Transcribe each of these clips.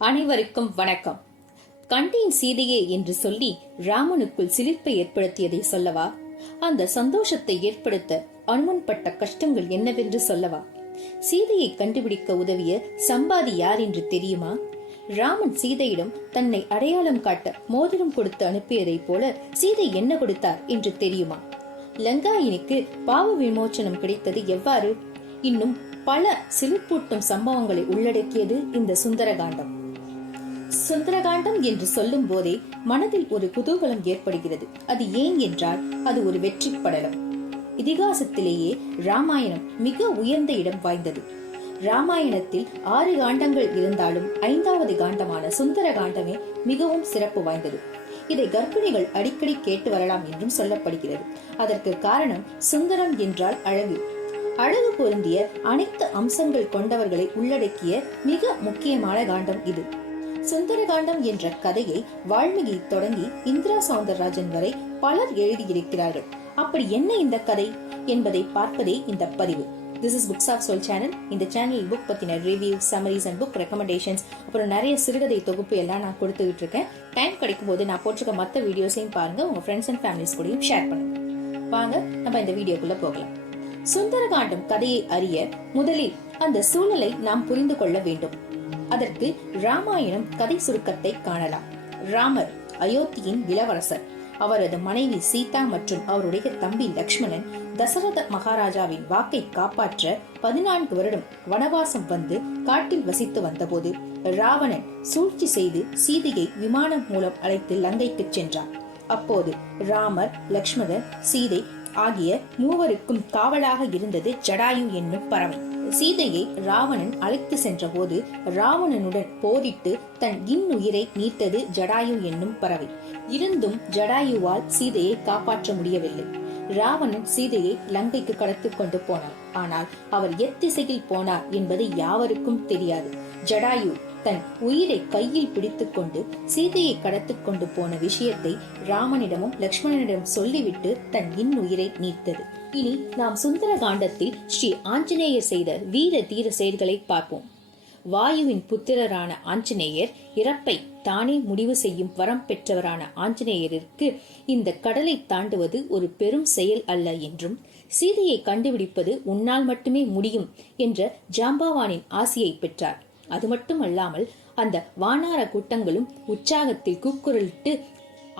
அனைவருக்கும் வணக்கம். கண்டேன் சீதையே என்று சொல்லி ராமனுக்குள் சிலிர்ப்பை ஏற்படுத்தியதை சொல்லவா? அந்த சந்தோஷத்தை ஏற்படுத்த அனுமன் பட்ட கஷ்டங்கள் என்னவென்று சொல்லவா? சீதையை கண்டுபிடிக்க உதவிய சம்பாதி யார் என்று தெரியுமா? ராமன் சீதையிடம் தன்னை அடையாளம் காட்ட மோதிரம் கொடுத்து அனுப்பியதைப் போல சீதை என்ன கொடுத்தார் என்று தெரியுமா? லங்காயினிக்கு பாவ விமோச்சனம் கிடைத்தது எவ்வாறு? இன்னும் பல சிலிர்ப்பூட்டும் சம்பவங்களை உள்ளடக்கியது இந்த சுந்தரகாண்டம். சுந்தரகாண்டம் என்று சொல்லும் போதே மனதில் ஒரு குதூகலம் ஏற்படுகிறது. அது ஏன் என்றால் அது ஒரு வெற்றி படலம். இதிகாசத்திலேயே ராமாயணம் மிக உயர்ந்த இடம் வாய்ந்தது. ராமாயணத்தில் 6 காண்டங்கள் இருந்தாலும் 5வது காண்டமான சுந்தர காண்டமே மிகவும் சிறப்பு வாய்ந்தது. இதை கர்ப்பிணிகள் அடிக்கடி கேட்டு வரலாம் என்றும் சொல்லப்படுகிறது. அதற்கு காரணம் சுந்தரம் என்றால் அழகு. அழகு பொருந்திய அனைத்து அம்சங்கள் கொண்டவர்களை உள்ளடக்கிய மிக முக்கியமான காண்டம் இது. சுந்தரகாண்டம் என்ற கதையை வால்மீகி தொடங்கி இந்திரா சௌந்தரராஜன் வரை பலர் எழுதியிருக்கிறார்கள். அப்படி என்ன இந்த கதை என்பதை பார்ப்பதே இந்த பதிவு. This is Books of Soul channel. இந்த சேனல் புக் பத்தின review, summaries and book recommendations, அப்புறம் நிறைய சிறுகதை தொகுப்பு எல்லாம் நான் கொடுத்துக்கிட்டு இருக்கேன். டைம் கிடைக்கும் போது நான் போட்டிருக்க மற்ற வீடியோஸையும் பாருங்க, உங்க ஃப்ரெண்ட்ஸ் அண்ட் ஃபேமிலிஸ் கூடயும் ஷேர் பண்ணுங்க. வாங்க நம்ம இந்த வீடியோக்குள்ள போகலாம். சுந்தரகாண்டம் கதையை அறிய முதலில் அந்த சூழலை நாம் புரிந்து கொள்ள வேண்டும். அதற்கு ராமாயணம் கதை சுருக்கத்தை காணலாம். ராமர் அயோத்தியின் இளவரசர். அவரது மனைவி சீதா மற்றும் அவருடைய தம்பி லக்ஷ்மணன் தசரத மகாராஜாவின் வாக்கை காப்பாற்ற 14 வருடம் வனவாசம் வந்து காட்டில் வசித்து வந்தபோது ராவணன் சூழ்ச்சி செய்து சீதையை விமானம் மூலம் அழைத்து லங்கைக்கு சென்றார். அப்போது ராமர், லக்ஷ்மணர், சீதை ஆகிய மூவருக்கும் காவலாக இருந்தது ஜடாயு என்னும் பறவை. சீதையை ராவணன் அழைத்து சென்ற போது ராவணனுடன் போரிட்டு தன் இன்னுயிரை நீத்தது ஜடாயு என்னும் பறவை. இருந்தும் ஜடாயுவால் சீதையை காப்பாற்ற முடியவில்லை. ராவணன் சீதையை லங்கைக்கு கடத்தி கொண்டு போனார். ஆனால் அவர் எத்திசையில் போனார் என்பது யாவருக்கும் தெரியாது. ஜடாயு தன் உயிரை கையில் பிடித்துக் கொண்டு சீதையை கடத்தி கொண்டு போன விஷயத்தை ராமனிடமும் லக்ஷ்மணனிடம் சொல்லிவிட்டு தன் இன்னுயிரை நீத்தது. இனி நாம் சுந்தர காண்டத்தில் ஸ்ரீ ஆஞ்சநேயர் செய்த வீர தீர செயல்களை பார்ப்போம். வாயுவின் புத்திரரான ஆஞ்சநேயர் இறப்பை தானே முடிவு செய்யும் வரம் பெற்றவரான ஆஞ்சநேயருக்கு இந்த கடலை தாண்டுவது ஒரு பெரும் செயல் அல்ல என்றும், சீதையை கண்டுபிடிப்பது உன்னால் மட்டுமே முடியும் என்ற ஜாம்பவானின் ஆசையை பெற்றார். அது மட்டும் அல்லாமல் அந்த வானார கூட்டங்களும் உற்சாகத்தில் கூக்குரலிட்டு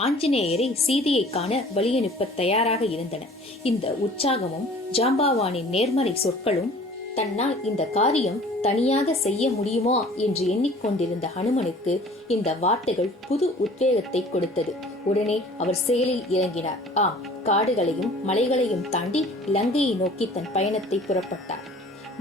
ஆஞ்சநேயரை சீதையை காண வழியனுப்ப தயாராக இருந்தன. இந்த உற்சாகமும் ஜாம்பவானின் நேர்மறை சொற்களும் தன்னால் இந்த காரியம் தனியாக செய்ய முடியுமா என்று எண்ணிக்கொண்டிருந்த ஹனுமனுக்கு இந்த வார்த்தைகள் புது உத்வேகத்தை கொடுத்தது. உடனே அவர் செயலில் இறங்கினார். ஆம், காடுகளையும் மலைகளையும் தாண்டி லங்கையை நோக்கி தன் பயணத்தை புறப்பட்டார்.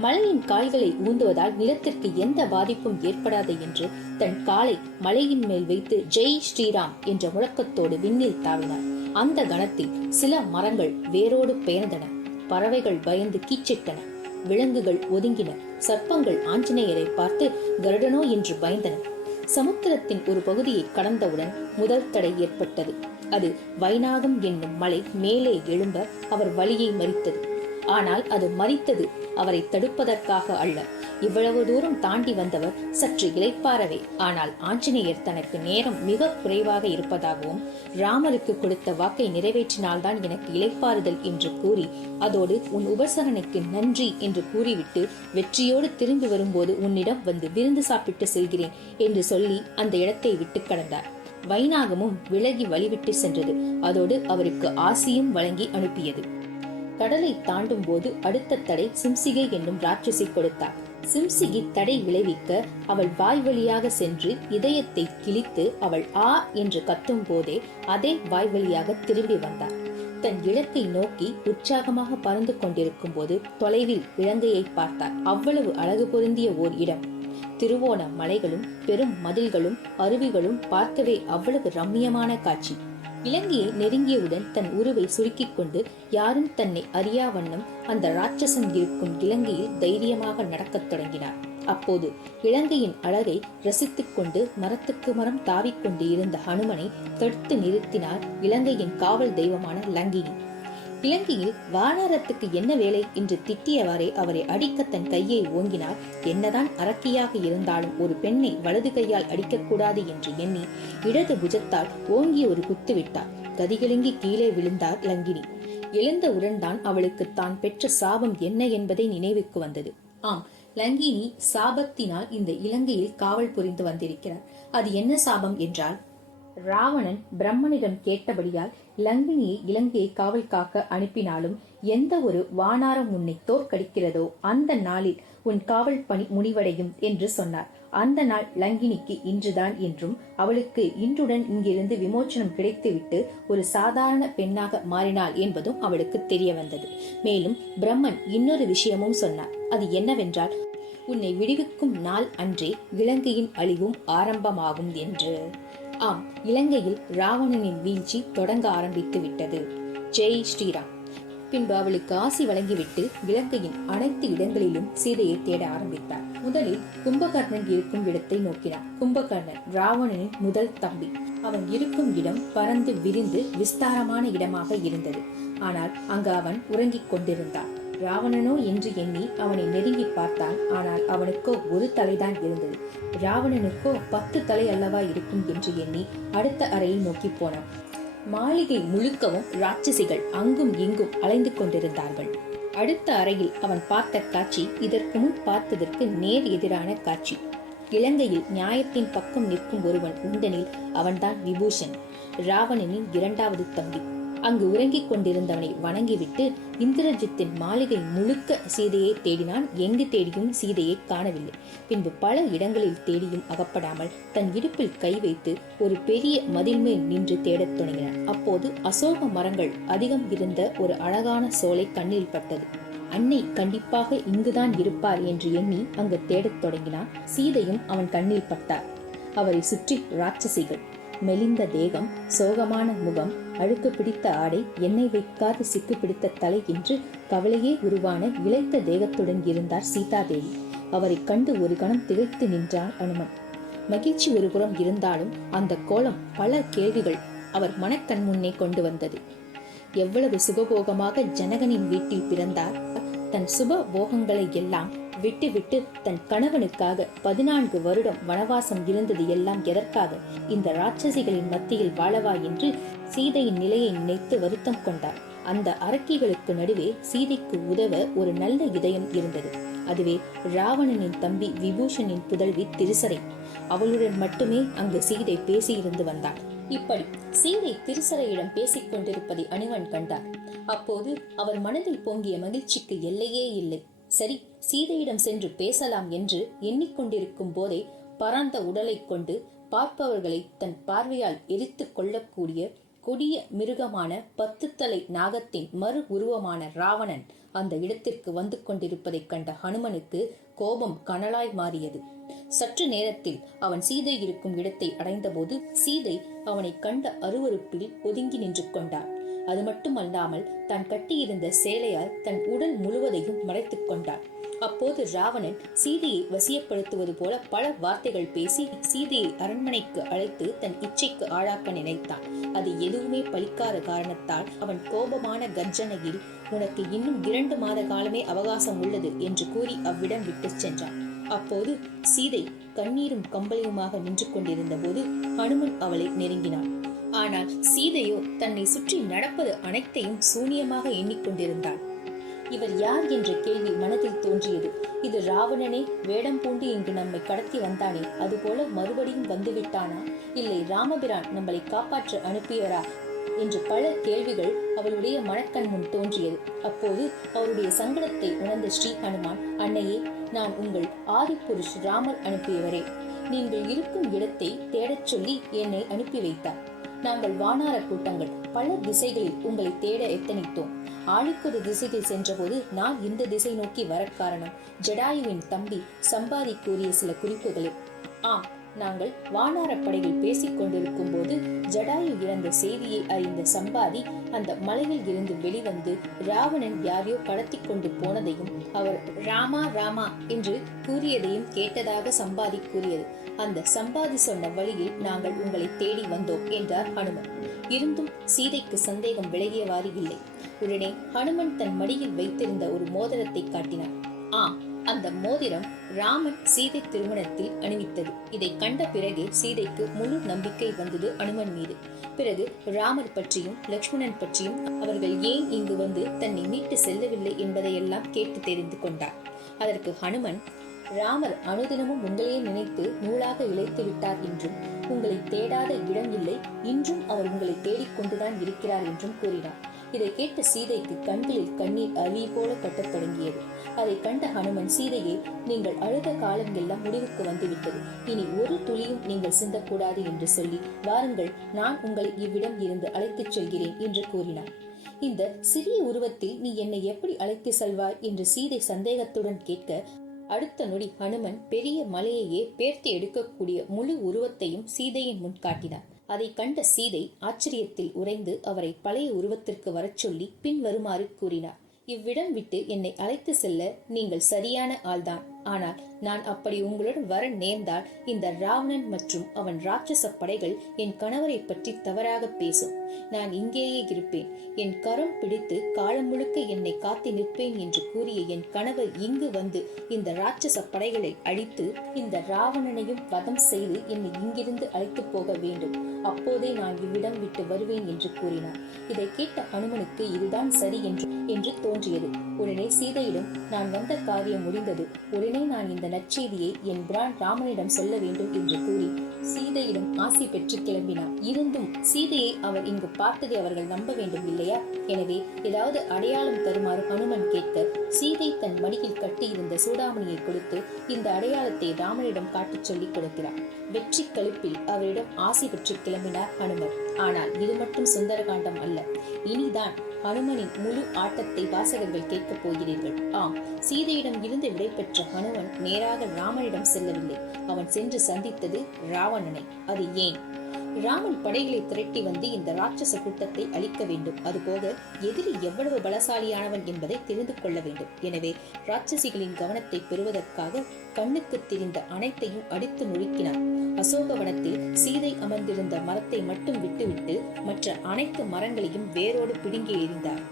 மலையின் கால்களை ஊந்துவதால் நிலத்திற்கு எந்த பாதிப்பும் ஏற்படாது என்று தன் காலை மலையின் மேல் வைத்து ஜெய் ஸ்ரீராம் என்ற முழக்கத்தோடு விண்ணில் தாவினார். அந்த கணத்தில் சில மரங்கள் வேரோடு பெயர்ந்தன. பறவைகள் பயந்து கீச்சிட்டன. விலங்குகள் ஒதுங்கின. சர்ப்பங்கள் ஆஞ்சநேயரை பார்த்து கருடனோ என்று பயந்தன. சமுத்திரத்தின் ஒரு பகுதியை கடந்தவுடன் முதல் தடை ஏற்பட்டது. அது வைநாகம் என்னும் மலை மேலே எழும்ப அவர் வழியை மறித்தது. ஆனால் அது மறித்தது அவரை தடுப்பதற்காக அல்ல. இவ்வளவு தூரம் தாண்டி வந்தவர் சற்று இளைப்பாறவே. ஆனால் ஆஞ்சநேயர் தனக்கு நேரம் மிக குறைவாக இருப்பதாகவும், ராமருக்கு கொடுத்த வாக்கை நிறைவேற்றினால்தான் எனக்கு இளைப்பாறுதல் என்று கூறி, அதோடு உன் உபசரணைக்கு நன்றி என்று கூறிவிட்டு வெற்றியோடு திரும்பி வரும்போது உன்னிடம் வந்து விருந்து சாப்பிட்டு செல்கிறேன் என்று சொல்லி அந்த இடத்தை விட்டு கடந்தார். வைநாகமும் விலகி வழிவிட்டு சென்றது. அதோடு அவருக்கு ஆசியும் வழங்கி அனுப்பியது. கடலை தாண்டும் போது அடுத்த தடை சிம்சிகை என்னும் ராட்சசி கொடுத்தார். சிம்சிகி தடை விளைவிக்க அவள் வாய் வழியாக சென்று இதயத்தை கிழித்து அவள் ஆ என்று கத்தும் போதே அதே வாய் வழியாக திரும்பி வந்தார். தன் இலக்கை நோக்கி உற்சாகமாக பறந்து கொண்டிருக்கும் போது தொலைவில் இலங்கையை பார்த்தார். அவ்வளவு அழகு பொருந்திய ஓர் இடம். திருவோண மலைகளும் பெரும் மதில்களும் அருவிகளும் பார்க்கவே அவ்வளவு ரம்மியமான காட்சி. இலங்கையை நெருங்கியவுடன் தன் உருவை சுருக்கிக் கொண்டு யாரும் தன்னை அறியா வண்ணம் அந்த ராட்சசன் இருக்கும் இலங்கையில் தைரியமாக நடக்கத் தொடங்கினார். அப்போது இலங்கையின் அழகை ரசித்துக் கொண்டு மரத்துக்கு மரம் தாவிக்கொண்டு இருந்த ஹனுமனை தடுத்து நிறுத்தினார் இலங்கையின் காவல் தெய்வமான லங்கினி. இலங்கையில் வானரத்துக்கு என்ன வேலை என்று திட்டியவாறே அவரை அடிக்க தன் கையை ஓங்கினார். என்னதான் அரக்கியாக இருந்தாலும் ஒரு பெண்ணை வலது கையால் அடிக்கக்கூடாது என்று எண்ணி இடது புஜத்தால் ஓங்கி ஒரு குத்து விட்டார். கதிகலங்கி கீழே விழுந்தார் லங்கினி. எழுந்தவுடன் தான் அவளுக்கு தான் பெற்ற சாபம் என்ன என்பதை நினைவுக்கு வந்தது. ஆம், லங்கினி சாபத்தினால் இந்த இலங்கையில் காவல் புரிந்து வந்திருக்கிறார். அது என்ன சாபம் என்றால், ராவணன் பிரம்மனிடம் கேட்டபடியால் லங்கினியை இலங்கையை காவல் காக்க அனுப்பினாலும் எந்த ஒரு வானாரம் உன்னை தோற்கடிக்கிறதோ அந்த நாளில் உன் காவல் பணி முடிவடையும் என்று சொன்னார். அந்த நாள் லங்கினிக்கு இன்றுதான் என்றும் அவளுக்கு இன்றுடன் இங்கிருந்து விமோச்சனம் கிடைத்துவிட்டு ஒரு சாதாரண பெண்ணாக மாறினாள் என்பதும் அவளுக்கு தெரிய வந்தது. மேலும் பிரம்மன் இன்னொரு விஷயமும் சொன்னார். அது என்னவென்றால், உன்னை விடுவிக்கும் நாள் அன்றே இலங்கையின் அழிவும் ஆரம்பமாகும் என்று. ஆம், இலங்கையில் ராவணனின் வீழ்ச்சி தொடங்க ஆரம்பித்து விட்டது. ஜெய் ஸ்ரீராம். பின்பு அவளுக்கு ஆசி வழங்கிவிட்டு இலங்கையின் அனைத்து இடங்களிலும் சீதையை தேட ஆரம்பித்தார். முதலில் கும்பகர்ணன் இருக்கும் இடத்தை நோக்கினார். கும்பகர்ணன் ராவணனின் முதல் தம்பி. அவன் இருக்கும் இடம் பறந்து விரிந்து விஸ்தாரமான இடமாக இருந்தது. ஆனால் அங்கு அவன் உறங்கிக் கொண்டிருந்தான். ராவணனோ என்று எண்ணி அவனை நெருங்கி பார்த்தான். ஆனால் அவனுக்கோ ஒரு தலைதான் இருந்தது. ராவணனுக்கோ 10 தலை அல்லவா இருக்கும் என்று எண்ணி அடுத்த அறையை நோக்கி போனான். மாளிகை முழுக்கவும் ராட்சசிகள் அங்கும் இங்கும் அலைந்து கொண்டிருந்தார்கள். அடுத்த அறையில் அவன் பார்த்த காட்சி இதற்கு முன் பார்த்ததற்கு நேர் எதிரான காட்சி. இலங்கையில் நியாயத்தின் பக்கம் நிற்கும் ஒருவன் உண்டெனில் அவன்தான் விபூஷன், ராவணனின் 2வது தம்பி. அங்கு உறங்கிக் கொண்டிருந்தவனை வணங்கிவிட்டு இந்திரஜித்தின் மாளிகை முழுக்க சீதையை தேடினான். எங்கு தேடியும் சீதையை காணவில்லை. பின்பு பல இடங்களில் தேடியும் அகப்படாமல் தன் இடுப்பில் கை வைத்து ஒரு பெரிய மதில் மேல் நின்று தேடத் தொடங்கினான். அப்போது அசோக மரங்கள் அதிகம் இருந்த ஒரு அழகான சோலை கண்ணில் பட்டது. அன்னை கண்டிப்பாக இங்குதான் இருப்பார் என்று எண்ணி அங்கு தேடத் தொடங்கினான். சீதையும் அவன் கண்ணில் பட்டார். அவரை சுற்றி ராட்சசிகள். மெலிந்த தேகம், சோகமான முகம், அழுக்கு பிடித்த ஆடை, எண்ணெய் வைக்காத சிக்கு பிடித்த தலை என்று கவலையே உருவான இளைத்த தேகத்துடன் இருந்தார் சீதாதேவி. அவரை கண்டு ஒரு கணம் திகைத்து நின்றார் அனுமன். மகிழ்ச்சி ஒருபுறம் இருந்தாலும் அந்த கோலம் பல கேள்விகள் அவர் மனக்கண் முன்னே கொண்டு வந்தது. எவ்வளவு சுகபோகமாக ஜனகனின் வீட்டில் பிறந்தார். தன் சுப போகங்களை எல்லாம் விட்டுவிட்டு தன் கணவனுக்காக 14 வருடம் வனவாசம் இருந்தது எல்லாம் எதற்காக? இந்த ராட்சசிகளின் மத்தியில் வாழவா என்று சீதையின் நிலையை நினைத்து வருத்தம் கொண்டார். அந்த அரக்கிகளுக்கு நடுவே சீதைக்கு உதவ ஒரு நல்ல இதயம் இருந்தது. அதுவே ராவணனின் தம்பி விபூஷனின் புதல்வி திருசரை. அவளுடன் மட்டுமே அங்கு சீதை பேசியிருந்து வந்தாள். இப்படி சீதை திருசரையிடம் பேசிக் கொண்டிருப்பதை அனுமன் கண்டார். அப்போது அவர் மனதில் பொங்கிய மகிழ்ச்சிக்கு எல்லையே இல்லை. சரி, சீதையிடம் சென்று பேசலாம் என்று எண்ணிக்கொண்டிருக்கும் போதே பரந்த உடலை கொண்டு பார்ப்பவர்களை தன் பார்வையால் எரித்து கொள்ளக்கூடிய கொடிய மிருகமான 10 தலை நாகத்தின் மறு உருவமான ராவணன் அந்த இடத்திற்கு வந்து கொண்டிருப்பதைக் கண்ட ஹனுமனுக்கு கோபம் கனலாய் மாறியது. சற்று நேரத்தில் அவன் சீதை இருக்கும் இடத்தை அடைந்தபோது சீதை அவனை கண்ட அருவருப்பில் ஒதுங்கி நின்று கொண்டார். அது மட்டுமல்லாமல் தான் கட்டியிருந்த சேலையால் தன் உடல் முழுவதையும் மறைத்துக் கொண்டார். அப்போது ராவணன் சீதையை வசியப்படுத்துவது போல பல வார்த்தைகள் பேசி சீதையை அரண்மனைக்கு அழைத்து தன் இச்சைக்கு ஆளாக்க நினைத்தான். அது எதுவுமே பலிக்காத காரணத்தால் அவன் கோபமான கர்ஜனையில், உனக்கு இன்னும் 2 மாத காலமே அவகாசம் உள்ளது என்று கூறி அவ்விடம் விட்டு சென்றான். அப்போது சீதை கண்ணீரும் கம்பளியுமாக நின்று கொண்டிருந்த போது ஹனுமன் அவளை நெருங்கினான். ஆனால் சீதையோ தன்னை சுற்றி நடப்பது அனைத்தையும் சூனியமாக எண்ணிக்கொண்டிருந்தாள். இவர் யார் என்ற கேள்வி மனதில் தோன்றியது. இது ராவணனே வேடம் பூண்டு இங்கு நம்மை கடத்தி வந்தானே, அதுபோல மறுபடியும் வந்துவிட்டானா? இல்லை ராமபிரான் நம்மளை காப்பாற்ற அனுப்பியரா என்று பல கேள்விகள் அவளுடைய மனக்கண் முன் தோன்றியது. அப்போது அவருடைய சங்கடத்தை உணர்ந்த ஸ்ரீ ஹனுமான், அன்னையே, நான் உங்கள் ஆதிபுருஷ் ராமர் அனுப்பியவரே. நீங்கள் இருக்கும் இடத்தை தேடச் சொல்லி என்னை அனுப்பி வைத்தார். நாங்கள் வானார கூட்டங்கள் பல திசைகளில் உங்களை தேட எத்தனித்தோம். ஆளுக்கொரு திசையில் சென்றபோது நான் இந்த திசை நோக்கி வர காரணம் ஜடாயுவின் தம்பி சம்பாதி கூறிய சில குறிப்புகளே. ஆம், நாங்கள் வானரப்படையில் பேசிக் கொண்டிருக்கும் போது ஜடாயு இறந்த செய்தியை அறிந்த சம்பாதி அந்த மலையில் இருந்து வெளிவந்து ராவணன் யாரையோ கடத்தி கொண்டு போனதையும் அவர் ராமா ராமா என்று கூறியதையும் கேட்டதாக சம்பாதி கூறியது. அந்த சம்பாதி சொன்ன வழியில் நாங்கள் உங்களை தேடி வந்தோம் என்றார் ஹனுமன். இருந்தும் சீதைக்கு சந்தேகம் விலகியவாறு இல்லை. உடனே ஹனுமன் தன் மடியில் வைத்திருந்த ஒரு மோதிரத்தை காட்டினார். ஆம், அந்த மோதிரம் ராமன் சீதை திருமணத்தில் அணிவித்தது. இதை கண்ட பிறகே சீதைக்கு முழு நம்பிக்கை வந்தது அனுமன் மீது. பிறகு ராமர் பற்றியும் லக்ஷ்மணன் பற்றியும் அவர்கள் ஏன் இங்கு வந்து தன்னை மீட்டு செல்லவில்லை என்பதையெல்லாம் கேட்டு தெரிந்து கொண்டார். அதற்கு ஹனுமன், ராமர் அனுதினமும் உங்களையே நினைத்து நூலாக இழைத்து விட்டார் என்றும், உங்களை தேடாத இடம் இல்லை, இன்றும் அவர் உங்களை தேடிக்கொண்டுதான் இருக்கிறார் என்றும் கூறினார். இதை கேட்ட சீதைக்கு கண்களில் கண்ணீர் அருவி போல கட்டத் தொடங்கியது. அதை கண்ட ஹனுமன், சீதையே, நீங்கள் அழுத காலம் எல்லாம் முடிவுக்கு வந்துவிட்டது. இனி ஒரு துளியும் நீங்கள் சிந்தக்கூடாது என்று சொல்லி, வாருங்கள், நான் உங்களை இவ்விடம் இருந்து அழைத்துச் செல்கிறேன் என்று கூறினார். இந்த சிறிய உருவத்தில் நீ என்னை எப்படி அழைத்து செல்வாய் என்று சீதை சந்தேகத்துடன் கேட்க, அடுத்த நொடி ஹனுமன் பெரிய மலையையே பேர்த்து எடுக்கக்கூடிய முழு உருவத்தையும் சீதையின் முன் காட்டினார். அதை கண்ட சீதை ஆச்சரியத்தில் உறைந்து அவரை பழைய உருவத்திற்கு வரச் சொல்லி பின் வருமாறு கூறினார். இவ்விடம் விட்டு என்னை அழைத்து செல்ல நீங்கள் சரியான ஆள்தான். ஆனால் நான் அப்படி உங்களுடன் வர நேர்ந்தால் இந்த ராவணன் மற்றும் அவன் ராட்சச படைகள் என் கணவரை பற்றி தவறாக பேசும். நான் இங்கேயே இருப்பேன், என் கரம் பிடித்து காலம் முழுக்க என்னை காத்து நிற்பேன் என்று கூறிய என் கணவர் இங்கு வந்து இந்த ராட்சச படைகளை அழித்து இந்த ராவணனையும் வதம் செய்து என்னை இங்கிருந்து அழைத்து போக வேண்டும். அப்போதே நான் இவ்விடம் விட்டு வருவேன் என்று கூறினார். இதை கேட்ட ஹனுமனுக்கு இதுதான் சரி என்று தோன்றியது. உடனே சீதையிடம், நான் வந்த காரியம் முடிந்தது, உடனே நான் இந்த நற்செய்தியை என் பிரான் ராமனிடம் சொல்ல வேண்டும் என்று கூறி சீதையிடம் ஆசி பெற்று கிளம்பினார். இருந்தும் சீதையை அவர் இங்கு பார்த்ததை அவர்கள் நம்ப வேண்டும் இல்லையா? எனவே ஏதாவது அடையாளம் தருமாறு ஹனுமன் கேட்க, சீதை தன் மடியில் கட்டி இருந்த சூடாமணியை கொடுத்து இந்த அடையாளத்தை ராமனிடம் காட்டிச் சொல்லிக் கொடுக்கிறார். வெற்றி கழுப்பில் அவரிடம் ஆசி பெற்று கிளம்பினார் ஹனுமர். ஆனால் இது மட்டும் சுந்தரகாண்டம் அல்ல. இனிதான் ஹனுமனின் முழு ஆட்டத்தை வாசகர்கள் கேட்கப் போகிறீர்கள். ஆம், சீதையிடம் இருந்து விடை பெற்ற ஹனுமன் நேராக ராமனிடம் செல்லவில்லை. அவன் சென்று சந்தித்தது ராவணனை. அது ஏன்? ராமன் படைகளை திரட்டி வந்து இந்த ராட்சச கூட்டத்தை அழிக்க வேண்டும். அதுபோக எதிரி எவ்வளவு பலசாலியானவன் என்பதை தெரிந்து கொள்ள வேண்டும். எனவே ராட்சசிகளின் கவனத்தை பெறுவதற்காக கண்ணுக்கு தெரிந்த அனைத்தையும் அடித்து நொறுக்கினார். அசோகவனத்தில் சீதை அமர்ந்திருந்த மரத்தை மட்டும் விட்டுவிட்டு மற்ற அனைத்து மரங்களையும் வேரோடு பிடுங்கி எறிந்தார்.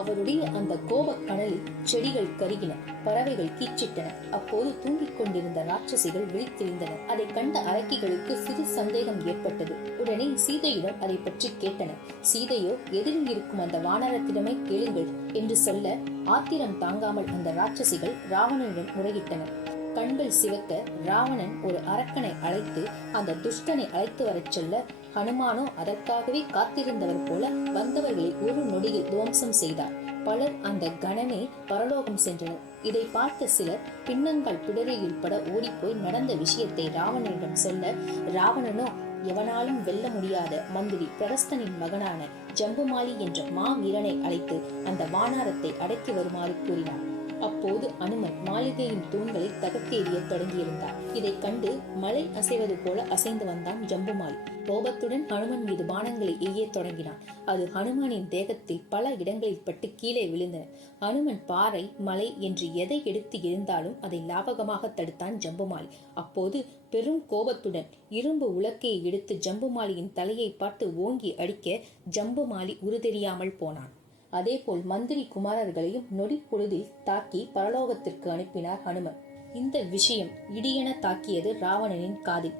அவருடைய அந்த கோப கனலில் செடிகள் கருகின, பறவைகள் கீச்சிட்டன. அப்போது தூங்கிக் கொண்டிருந்த ராட்சசிகள் விழித்தெழுந்தன. அதை கண்ட அரக்கிகளுக்கு சிறு சந்தேகம் ஏற்பட்டது. உடனே சீதையிடம் அதை பற்றி கேட்டனர். சீதையோ, எதிரில் இருக்கும் அந்த வானரத்திடமே கேளுங்கள் என்று சொல்ல, ஆத்திரம் தாங்காமல் அந்த ராட்சசிகள் ராவணனிடம் முறையிட்டனர். கண்கள் சிவக்க ராவணன் ஒரு அரக்கனை அழைத்து அந்த துஷ்டனை அழைத்து வரச் சொல்ல, ஹனுமானோ அதற்காகவே காத்திருந்தவர் போல வந்தவர்களை ஒரு நொடியில் துவம்சம் செய்தார். பலர் அந்த கணமே பரலோகம் சென்றனர். இதை பார்த்த சிலர் பின்னங்கால் பிடரியில் பட ஓடிப்போய் நடந்த விஷயத்தை ராவணனிடம் சொல்ல, ராவணனோ எவனாலும் வெல்ல முடியாத மந்திரி பிரகஸ்தனின் மகனான ஜம்புமாலி என்ற மாவீரனை அழைத்து அந்த வானரத்தை அடக்கி வருமாறு கூறினார். அப்போது அனுமன் மாளிகையின் தூண்களை தகர்த்தெறிய தொடங்கியிருந்தார். இதை கண்டு மலை அசைவது போல அசைந்து வந்தான் ஜம்புமாலி. கோபத்துடன் ஹனுமன் மீது பானங்களை எய்ய தொடங்கினான். அது ஹனுமானின் தேகத்தில் பல இடங்களில் பட்டு கீழே விழுந்தன. ஹனுமன் பாறை, மலை என்று எதை எடுத்து எரிந்தாலும் அதை லாபகமாக தடுத்தான் ஜம்புமாலி. அப்போது பெரும் கோபத்துடன் இரும்பு உலக்கையை எடுத்து ஜம்புமாலியின் தலையை பார்த்து ஓங்கி அடிக்க ஜம்புமாலி உருதெரியாமல் போனான். அதேபோல் மந்திரி குமாரர்களையும் நொடி பொழுதில் தாக்கி பரலோகத்திற்கு அனுப்பினார் ஹனுமன். இந்த விஷயம் இடியென தாக்கியது ராவணனின் காதில்.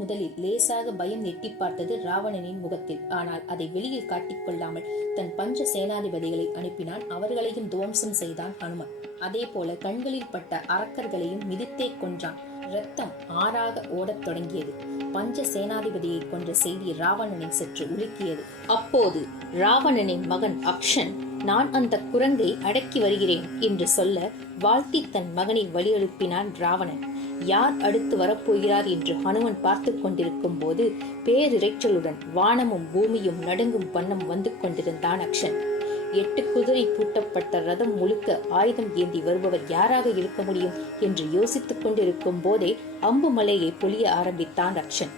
முதலில் லேசாக பயம் எட்டி பார்த்தது ராவணனின் முகத்தில். ஆனால் அதை வெளியில் காட்டிக் கொள்ளாமல் தன் பஞ்ச சேனாதிபதிகளை அனுப்பினான். அவர்களையும் துவம்சம் செய்தான் ஹனுமன். அதே போல கண்களில் பட்ட அரக்கர்களையும் மிதித்தே கொன்றான். இரத்தம் ஆறாக ஓடத் தொடங்கியது. பஞ்ச சேனாதிபதியை கொன்ற செய்தி ராவணனை சற்று உலுக்கியது. அப்போது ராவணனின் மகன் அக்ஷன், நான் அந்த குரங்கை அடக்கி வருகிறேன் என்று சொல்ல வாழ்த்தி தன் மகனை வழியெழுப்பினான் ராவணன். யார் அடுத்து வரப்போகிறார் என்று ஹனுமன் பார்த்து கொண்டிருக்கும் போது பேரிரைச்சலுடன் வானமும் பூமியும் நடுங்கும் வண்ணம் வந்து கொண்டிருந்தான் அக்ஷன். 8 குதிரை பூட்டப்பட்ட ரதம் முழுக்க ஆயுதம் ஏந்தி வருபவர் யாராக இருக்க முடியும் என்று யோசித்துக் கொண்டிருக்கும் போதே அம்பு மலையை பொழிய ஆரம்பித்தான் ரக்ஷன்.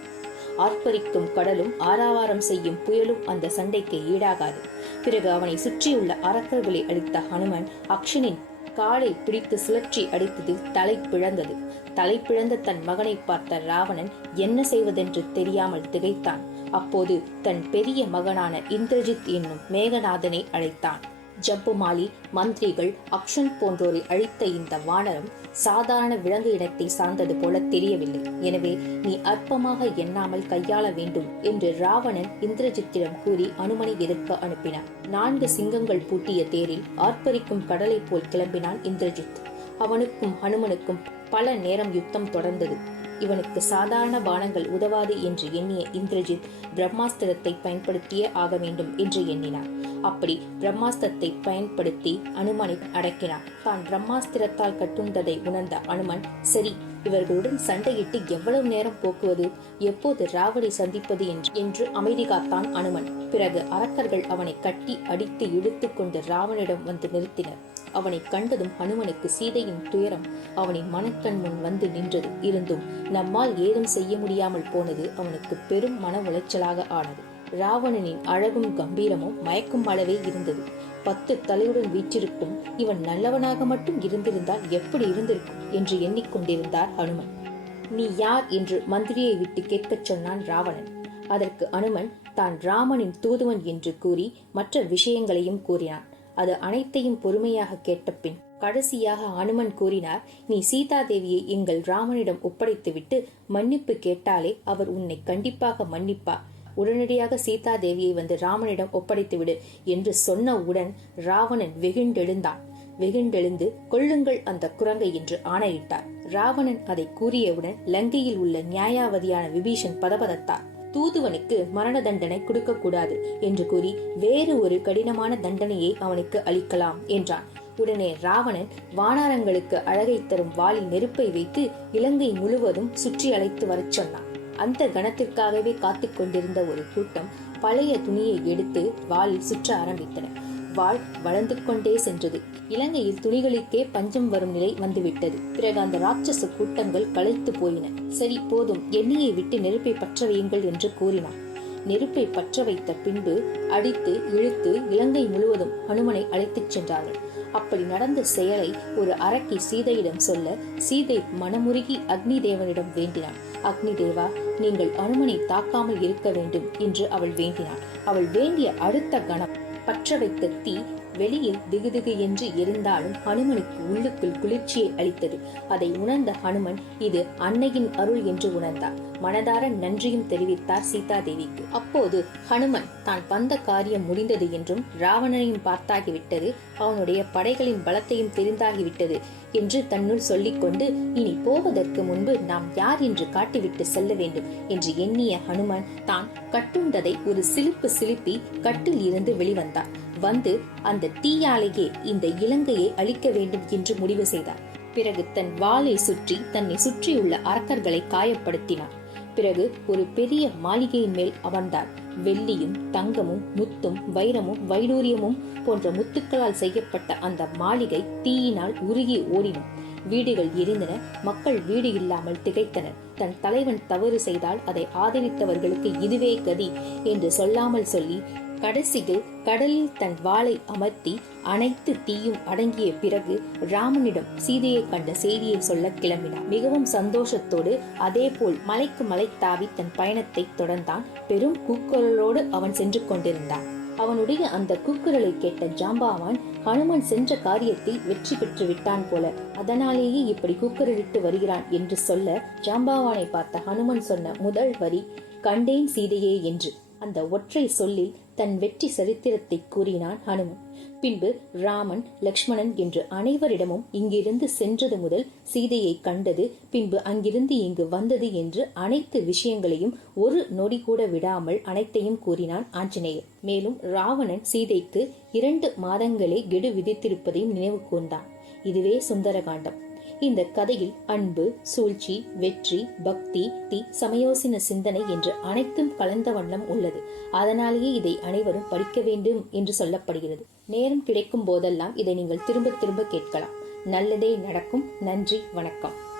ஆர்ப்பரிக்கும் கடலும் ஆரவாரம் செய்யும் புயலும் அந்த சண்டைக்கு ஈடாகாது. பிறகு அவனை சுற்றியுள்ள அரக்கர்களை அழித்த ஹனுமன் அக்ஷனின் காலை பிடித்து சுழற்றி அடித்ததில் தலை பிழந்தது. தலை பிழந்த தன் மகனை பார்த்த ராவணன் என்ன செய்வதென்று தெரியாமல் திகைத்தான். அப்போது தன் பெரிய மகனான இந்திரஜித் என்னும் மேகநாதனை அழைத்தான். ஜம்புமாலி, மந்திரிகள், அக்ஷன் போன்றோரை அழித்த இந்த வானரம் சாதாரண விலங்கு இனத்தை சார்ந்தது போல தெரியவில்லை. எனவே நீ அற்பமாக எண்ணாமல் கையாள வேண்டும் என்று ராவணன் இந்திரஜித்திடம் கூறி அனுமனை எதிர்க்க அனுப்பினான். 4 சிங்கங்கள் பூட்டிய தேரில் ஆர்ப்பரிக்கும் கடலை போல் கிளம்பினான் இந்திரஜித். அவனுக்கும் ஹனுமனுக்கும் பல நேரம் யுத்தம் தொடர்ந்தது. இவனுக்கு சாதாரண பானங்கள் உதவாது என்று எண்ணிய இந்திரஜித் பிரம்மாஸ்திரத்தை பயன்படுத்தியே ஆக வேண்டும் என்று எண்ணினார். அப்படி பிரம்மாஸ்திரத்தை பயன்படுத்தி அனுமனை அடக்கினார். தான் பிரம்மாஸ்திரத்தால் கட்டுண்டதை உணர்ந்த அனுமன், சரி, இவர்களுடன் சண்டையிட்டு எவ்வளவு நேரம் போக்குவது, எப்போது ராவனை சந்திப்பது என்று அமைதி காத்தான் அனுமன். பிறகு அரக்கர்கள் அவனை கட்டி அடித்து இழுத்து கொண்டு ராவனிடம் வந்து நிறுத்தினர். அவனை கண்டதும் ஹனுமனுக்கு சீதையின் துயரம் அவனின் மனக்கண் முன் வந்து நின்றது. இருந்தும் நம்மால் ஏதும் செய்ய முடியாமல் போனது அவனுக்கு பெரும் மன உளைச்சலாக ஆனது. ராவணனின் அழகும் கம்பீரமும் மயக்கும் அளவே இருந்தது. 10 தலையுடன் வீற்றிருக்கும் இவன் நல்லவனாக மட்டும் இருந்திருந்தால் எப்படி இருந்திருக்கும் என்று எண்ணிக்கொண்டிருந்தார் ஹனுமன். நீ யார் என்று மந்திரியை விட்டு கேட்கச் சொன்னான் ராவணன். அதற்கு அனுமன் தான் ராமனின் தூதுவன் என்று கூறி மற்ற விஷயங்களையும் கூறினான். அது அனைத்தையும் பொறுமையாக கேட்ட பின் கடைசியாக அனுமன் கூறினார், நீ சீதாதேவியை எங்கள் ராமனிடம் ஒப்படைத்துவிட்டு மன்னிப்பு கேட்டாலே அவர் உன்னை கண்டிப்பாக மன்னிப்பார். உடனடியாக சீதாதேவியை வந்து ராமனிடம் ஒப்படைத்துவிடு என்று சொன்னவுடன் ராவணன் வெகுண்டெழுந்தான். வெகுண்டெழுந்து கொள்ளுங்கள் அந்த குரங்கை என்று ஆணையிட்டார். ராவணன் அதை கூறியவுடன் லங்கையில் உள்ள நியாயாவதியான விபீஷன் பதபதத்தார். தூதுவனுக்கு மரண தண்டனை கொடுக்க கூடாது என்று கூறி வேறு ஒரு கடினமான தண்டனையை அவனுக்கு அளிக்கலாம் என்றான். உடனே ராவணன் வானரங்களுக்கு அழகை தரும் வாளில் நெருப்பை வைத்து இலங்கை முழுவதும் சுற்றி அழைத்து வரச் சொன்னான். அந்த கணத்திற்காகவே காத்து கொண்டிருந்த ஒரு கூட்டம் பழைய துணியை எடுத்து வாளில் சுற்ற ஆரம்பித்தனர். வாள் வளர்ந்து கொண்டே சென்றது. இலங்கையில் துணிகளுக்கே பஞ்சம் வரும் நிலை வந்துவிட்டது. பிறகு அந்த ராட்சச கூட்டங்கள் களைத்து போயின. சரி, போதும், எண்ணெயை விட்டு நெருப்பை பற்ற வையுங்கள் என்று கூறினான். நெருப்பை பற்ற வைத்த பின்பு அடித்து இழுத்து இலங்கை முழுவதும் ஹனுமனை அழைத்துச் சென்றார்கள். அப்படி நடந்த செயலை ஒரு அரக்கி சீதையிடம் சொல்ல சீதை மனமுருகி அக்னி தேவனிடம் வேண்டினாள். அக்னி தேவா, நீங்கள் அனுமனை தாக்காமல் இருக்க வேண்டும் என்று அவள் வேண்டினாள். அவள் வேண்டிய அடுத்த கணம் பற்ற வைத்த தீ வெளியில் திகுதிகு என்று எரிந்தாலும் ஹனுமனுக்கு உள்ளுக்குள் குளிர்ச்சியை அளித்தது. அதை உணர்ந்த ஹனுமன் இது அன்னையின் அருள் என்று உணர்ந்தார். மனதார நன்றியும் தெரிவித்தார் சீதாதேவிக்கு. அப்போது ஹனுமன் தான் வந்த காரியம் முடிந்தது என்றும் ராவணனையும் பார்த்தாகிவிட்டது, அவனுடைய படைகளின் பலத்தையும் தெரிந்தாகிவிட்டது என்று தன்னுள் சொல்லிக்கொண்டு இனி போவதற்கு முன்பு நாம் யார் என்று காட்டிவிட்டு செல்ல வேண்டும் என்று எண்ணிய ஹனுமன் தான் கட்டுண்டதை ஒரு சிலிப்பு சிலிப்பி கட்டில் இருந்து வெளிவந்தார். வந்து அந்த தீயாலேயே இந்த இலங்கையை அழிக்க வேண்டும் என்று முடிவு செய்தார். பிறகு தன் வாளை சுற்றி தன்னை சுற்றியுள்ள அரக்கர்களை காயப்படுத்தினார். பிறகு ஒரு பெரிய மாளிகையின் மேல் அமர்ந்தார். வெள்ளியும் தங்கமும் முத்தும் வைரமும் வைடூரியமும் போன்ற முத்துக்களால் செய்யப்பட்ட அந்த மாளிகை தீயினால் உருகி ஓடின. வீடுகள் எரிந்தன. மக்கள் வீடு இல்லாமல் திகைத்தனர். தன் தலைவன் தவறு செய்தால் அதை ஆதரித்தவர்களுக்கு இதுவே கதி என்று சொல்லாமல் சொல்லி கடைசியில் கடலில் தன் வாளை அமர்த்தி அனைத்து தீயும் அடங்கிய பிறகு ராமனிடம் சீதையை கண்ட செய்தியை சொல்ல கிளம்பினான். மிகவும் சந்தோஷத்தோடு அதே போல் மலைக்கு மலை தாவி தன் பயணத்தை தொடர்ந்தான். பெரும் கூக்குரலோடு அவன் சென்று கொண்டிருந்தான். அவனுடைய அந்த கூக்குரலை கேட்ட ஜாம்பவான் ஹனுமன் சென்ற காரியத்தில் வெற்றி பெற்று விட்டான் போல, அதனாலேயே இப்படி கூக்குரலிட்டு வருகிறான் என்று சொல்ல ஜாம்பவானை பார்த்த ஹனுமன் சொன்ன முதல் வரி கண்டேன் சீதையே என்று. அந்த ஒற்றை சொல்லில் தன் வெற்றி சரித்திரத்தை கூறினான் ஹனுமன். பின்பு ராமன், லக்ஷ்மணன் என்று அனைவரிடமும் இங்கிருந்து சென்றது முதல் சீதையை கண்டது, பின்பு அங்கிருந்து இங்கு வந்தது என்று அனைத்து விஷயங்களையும் ஒரு நொடி கூட விடாமல் அனைத்தையும் கூறினான் ஆஞ்சநேயர். மேலும் ராவணன் சீதைக்கு 2 மாதங்களே கெடு விதித்திருப்பதையும் நினைவு கூர்ந்தான். இதுவே சுந்தரகாண்டம். இந்த கதையில் அன்பு, சூழ்ச்சி, வெற்றி, பக்தி, சமயோசின சிந்தனை என்று அனைத்தும் கலந்த வண்ணம் உள்ளது. அதனாலேயே இதை அனைவரும் படிக்க வேண்டும் என்று சொல்லப்படுகிறது. நேரம் கிடைக்கும் போதெல்லாம் இதை நீங்கள் திரும்ப திரும்ப கேட்கலாம். நல்லதே நடக்கும். நன்றி, வணக்கம்.